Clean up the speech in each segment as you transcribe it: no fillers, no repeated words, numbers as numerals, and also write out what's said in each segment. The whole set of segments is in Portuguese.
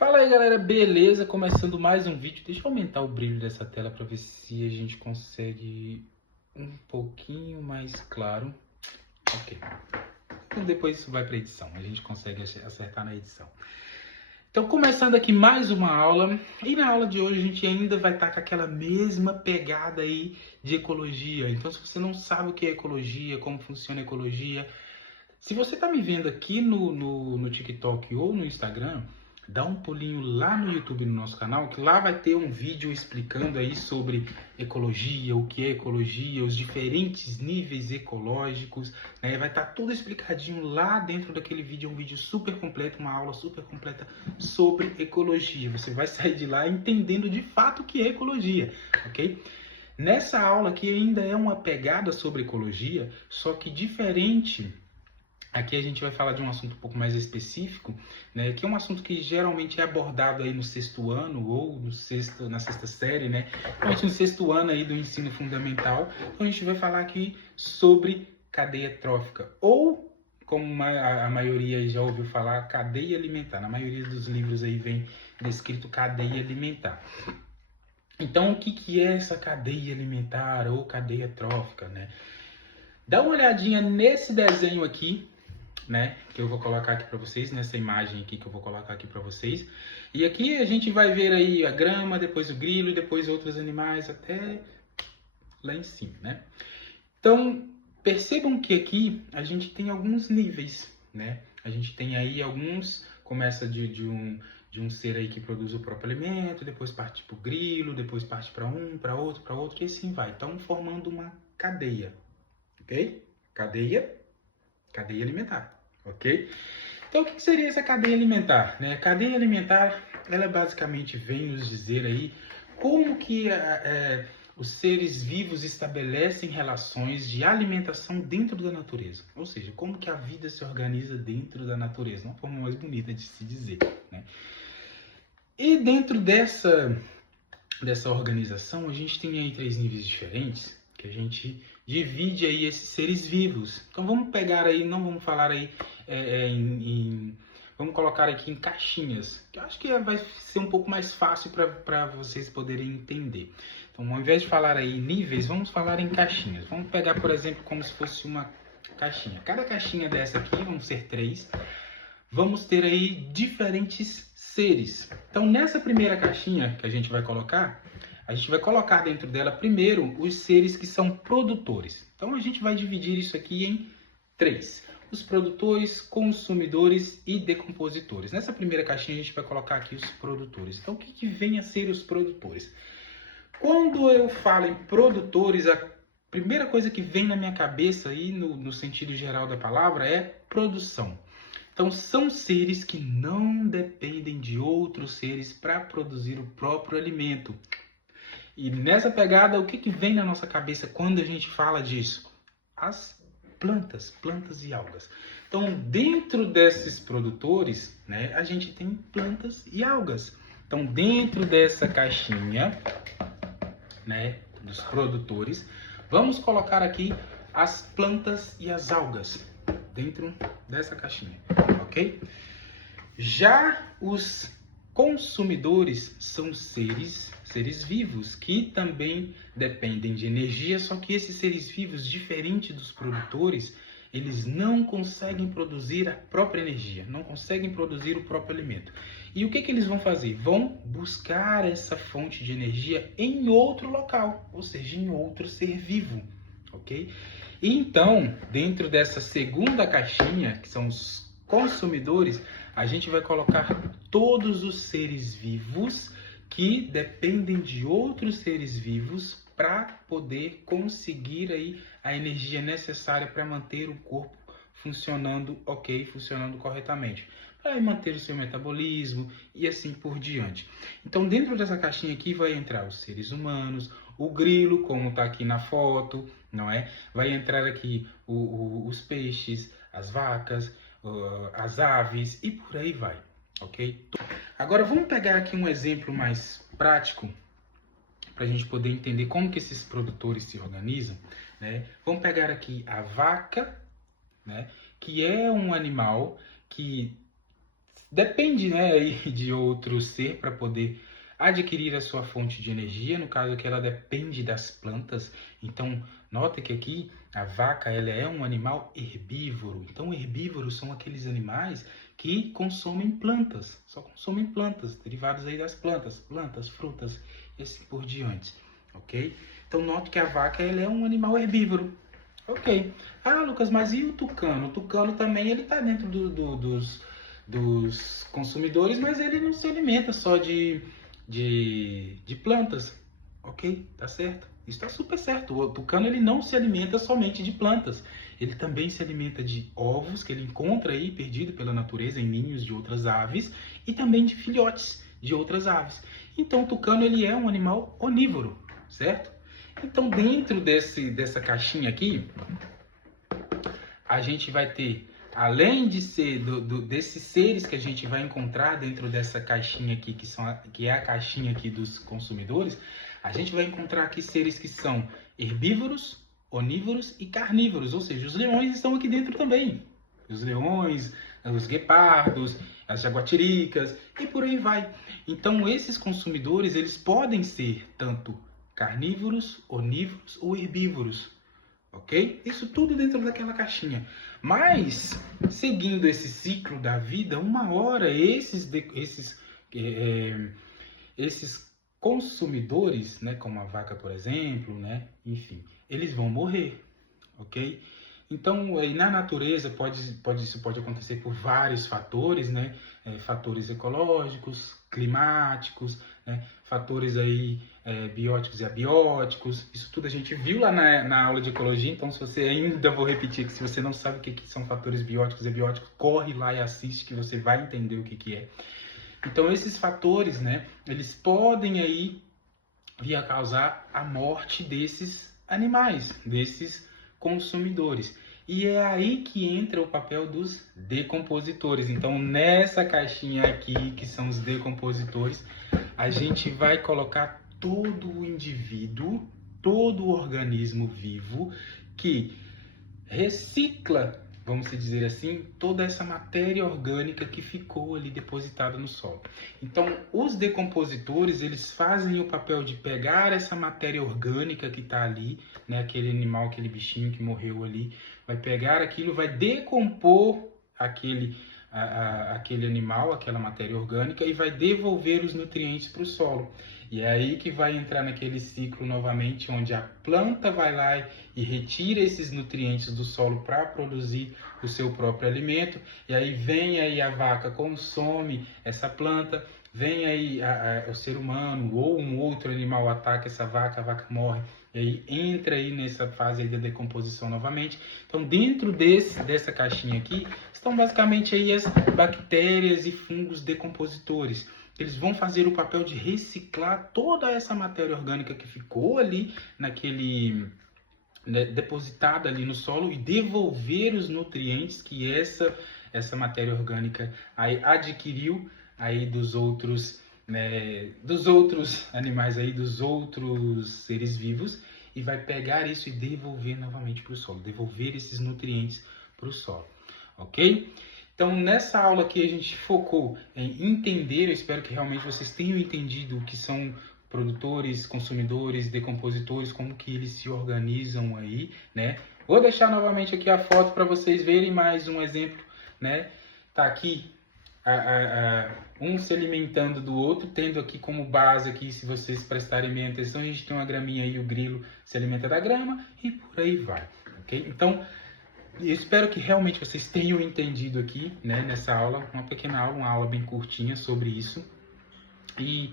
Fala aí galera, beleza? Começando mais um vídeo. Deixa eu aumentar o brilho dessa tela para ver se a gente consegue um pouquinho mais claro. Ok. Então depois isso vai para edição, a gente consegue acertar na edição. Então começando aqui mais uma aula, e na aula de hoje a gente ainda vai estar com aquela mesma pegada aí de ecologia. Então se você não sabe o que é ecologia, como funciona a ecologia, se você está me vendo aqui no TikTok ou no Instagram, dá um pulinho lá no YouTube no nosso canal, que lá vai ter um vídeo explicando aí sobre ecologia, o que é ecologia, os diferentes níveis ecológicos, né? Vai estar tudo explicadinho lá dentro daquele vídeo, um vídeo super completo, uma aula super completa sobre ecologia. Você vai sair de lá entendendo de fato o que é ecologia, ok? Nessa aula aqui ainda é uma pegada sobre ecologia, só que diferente. Aqui a gente vai falar de um assunto um pouco mais específico, né, que é um assunto que geralmente é abordado aí no sexto ano ou na sexta série, né, principalmente no sexto ano aí do ensino fundamental. Então a gente vai falar aqui sobre cadeia trófica, ou como a maioria já ouviu falar, cadeia alimentar. Na maioria dos livros aí vem descrito cadeia alimentar. Então o que é essa cadeia alimentar ou cadeia trófica, né? Dá uma olhadinha nesse desenho aqui, né, que eu vou colocar aqui para vocês, nessa imagem aqui que eu vou colocar aqui para vocês. E aqui a gente vai ver aí a grama, depois o grilo, depois outros animais até lá em cima, né? Então, percebam que aqui a gente tem alguns níveis, né? A gente tem aí alguns, começa de um ser aí que produz o próprio alimento, depois parte para o grilo, depois parte para um, para outro, e assim vai. Então, formando uma cadeia, ok? Cadeia alimentar, ok? Então, o que seria essa cadeia alimentar? Né? A cadeia alimentar, ela basicamente vem nos dizer aí como que os seres vivos estabelecem relações de alimentação dentro da natureza. Ou seja, como que a vida se organiza dentro da natureza. Uma forma mais bonita de se dizer, né? E dentro dessa organização, a gente tem aí três níveis diferentes, que a gente divide aí esses seres vivos. Então vamos pegar aí, não vamos falar aí vamos colocar aqui em caixinhas, que eu acho que vai ser um pouco mais fácil para vocês poderem entender. Então, ao invés de falar aí níveis, vamos falar em caixinhas. Vamos pegar, por exemplo, como se fosse uma caixinha. Cada caixinha dessa aqui, vão ser três, vamos ter aí diferentes seres. Então, nessa primeira caixinha que a gente vai colocar dentro dela primeiro os seres que são produtores. Então, a gente vai dividir isso aqui em três: os produtores, consumidores e decompositores. Nessa primeira caixinha, a gente vai colocar aqui os produtores. Então, o que vem a ser os produtores? Quando eu falo em produtores, a primeira coisa que vem na minha cabeça aí, no sentido geral da palavra, é produção. Então, são seres que não dependem de outros seres para produzir o próprio alimento. E nessa pegada, o que vem na nossa cabeça quando a gente fala disso? As plantas e algas. Então, dentro desses produtores, né, a gente tem plantas e algas. Então, dentro dessa caixinha, né, dos produtores, vamos colocar aqui as plantas e as algas dentro dessa caixinha, ok? Já os consumidores são seres vivos que também dependem de energia, só que esses seres vivos, diferente dos produtores, eles não conseguem produzir a própria energia, não conseguem produzir o próprio alimento. E o que eles vão fazer? Vão buscar essa fonte de energia em outro local, ou seja, em outro ser vivo, ok? E então, dentro dessa segunda caixinha, que são os consumidores, a gente vai colocar todos os seres vivos que dependem de outros seres vivos para poder conseguir aí a energia necessária para manter o corpo funcionando ok, funcionando corretamente, para manter o seu metabolismo e assim por diante. Então, dentro dessa caixinha aqui vai entrar os seres humanos, o grilo, como está aqui na foto, não é? Vai entrar aqui os peixes, as vacas, as aves e por aí vai, ok? Agora vamos pegar aqui um exemplo mais prático para a gente poder entender como que esses produtores se organizam, né? Vamos pegar aqui a vaca, né? Que é um animal que depende, né, aí de outro ser para poder adquirir a sua fonte de energia, no caso que ela depende das plantas. Então, nota que aqui a vaca ela é um animal herbívoro. Então, herbívoros são aqueles animais que consomem plantas, só consomem plantas, derivados aí das plantas, frutas e assim por diante, ok? Então, note que a vaca ela é um animal herbívoro. Ok. Ah, Lucas, mas e o tucano? O tucano também ele está dentro dos consumidores, mas ele não se alimenta só de plantas. Ok, tá certo. Isso está super certo. O tucano ele não se alimenta somente de plantas. Ele também se alimenta de ovos que ele encontra aí perdido pela natureza em ninhos de outras aves e também de filhotes de outras aves. Então o tucano ele é um animal onívoro, certo? Então dentro dessa caixinha aqui, a gente vai ter, além de ser desses seres que a gente vai encontrar dentro dessa caixinha aqui, que é a caixinha aqui dos consumidores, a gente vai encontrar aqui seres que são herbívoros, onívoros e carnívoros, ou seja, os leões estão aqui dentro também. Os leões, os guepardos, as jaguatiricas e por aí vai. Então esses consumidores, eles podem ser tanto carnívoros, onívoros ou herbívoros. Ok? Isso tudo dentro daquela caixinha. Mas, seguindo esse ciclo da vida, uma hora esses consumidores, né, como a vaca, por exemplo, né, enfim, eles vão morrer, ok? Então, aí na natureza isso pode acontecer por vários fatores, né? Fatores ecológicos, climáticos, né? Fatores aí bióticos e abióticos. Isso tudo a gente viu lá na aula de ecologia. Então, se você ainda vou repetir que se você não sabe o que são fatores bióticos e abióticos, corre lá e assiste que você vai entender o que é. Então, esses fatores, né? Eles podem aí vir a causar a morte desses animais, desses consumidores. E é aí que entra o papel dos decompositores. Então, nessa caixinha aqui, que são os decompositores, a gente vai colocar todo o indivíduo, todo o organismo vivo que recicla, vamos dizer assim, toda essa matéria orgânica que ficou ali depositada no solo. Então, os decompositores, eles fazem o papel de pegar essa matéria orgânica que está ali, né, aquele animal, aquele bichinho que morreu ali, vai pegar aquilo, vai decompor aquele animal, aquela matéria orgânica e vai devolver os nutrientes para o solo. E é aí que vai entrar naquele ciclo novamente, onde a planta vai lá e retira esses nutrientes do solo para produzir o seu próprio alimento. E aí vem aí a vaca, consome essa planta, vem aí o ser humano ou um outro animal ataca essa vaca, a vaca morre. E aí entra aí nessa fase aí da decomposição novamente. Então dentro dessa caixinha aqui estão basicamente aí as bactérias e fungos decompositores. Eles vão fazer o papel de reciclar toda essa matéria orgânica que ficou ali depositada ali no solo e devolver os nutrientes que essa matéria orgânica aí adquiriu aí dos outros animais aí, dos outros seres vivos, e vai pegar isso e devolver novamente para o solo, devolver esses nutrientes para o solo, ok? Então, nessa aula aqui a gente focou em entender, eu espero que realmente vocês tenham entendido o que são produtores, consumidores, decompositores, como que eles se organizam aí, né? Vou deixar novamente aqui a foto para vocês verem mais um exemplo, né? Tá aqui um se alimentando do outro, tendo aqui como base aqui, se vocês prestarem bem atenção, a gente tem uma graminha aí, o grilo se alimenta da grama e por aí vai, ok? Então, eu espero que realmente vocês tenham entendido aqui, né, nessa aula, uma pequena aula, uma aula bem curtinha sobre isso. E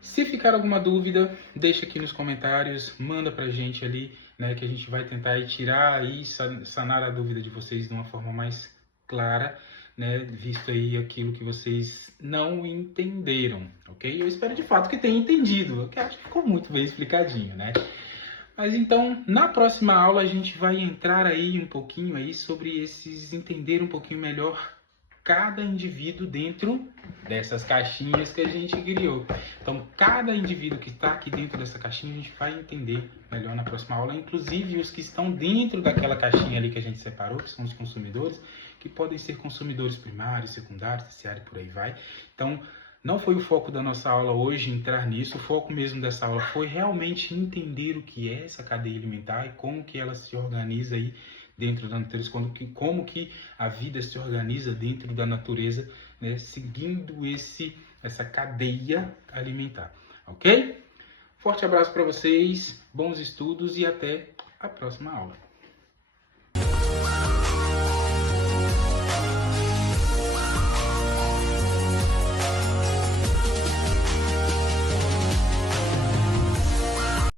se ficar alguma dúvida, deixa aqui nos comentários, manda pra gente ali, né, que a gente vai tentar aí tirar e sanar a dúvida de vocês de uma forma mais clara, né, visto aí aquilo que vocês não entenderam, ok? Eu espero de fato que tenham entendido, porque acho que ficou muito bem explicadinho, né? Mas então, na próxima aula a gente vai entrar aí um pouquinho aí sobre entender um pouquinho melhor cada indivíduo dentro dessas caixinhas que a gente criou. Então, cada indivíduo que está aqui dentro dessa caixinha a gente vai entender melhor na próxima aula, inclusive os que estão dentro daquela caixinha ali que a gente separou, que são os consumidores, que podem ser consumidores primários, secundários, terciários, por aí vai. Então, não foi o foco da nossa aula hoje entrar nisso, o foco mesmo dessa aula foi realmente entender o que é essa cadeia alimentar e como que ela se organiza aí dentro da natureza, como que a vida se organiza dentro da natureza, né, seguindo essa cadeia alimentar, ok? Forte abraço para vocês, bons estudos e até a próxima aula.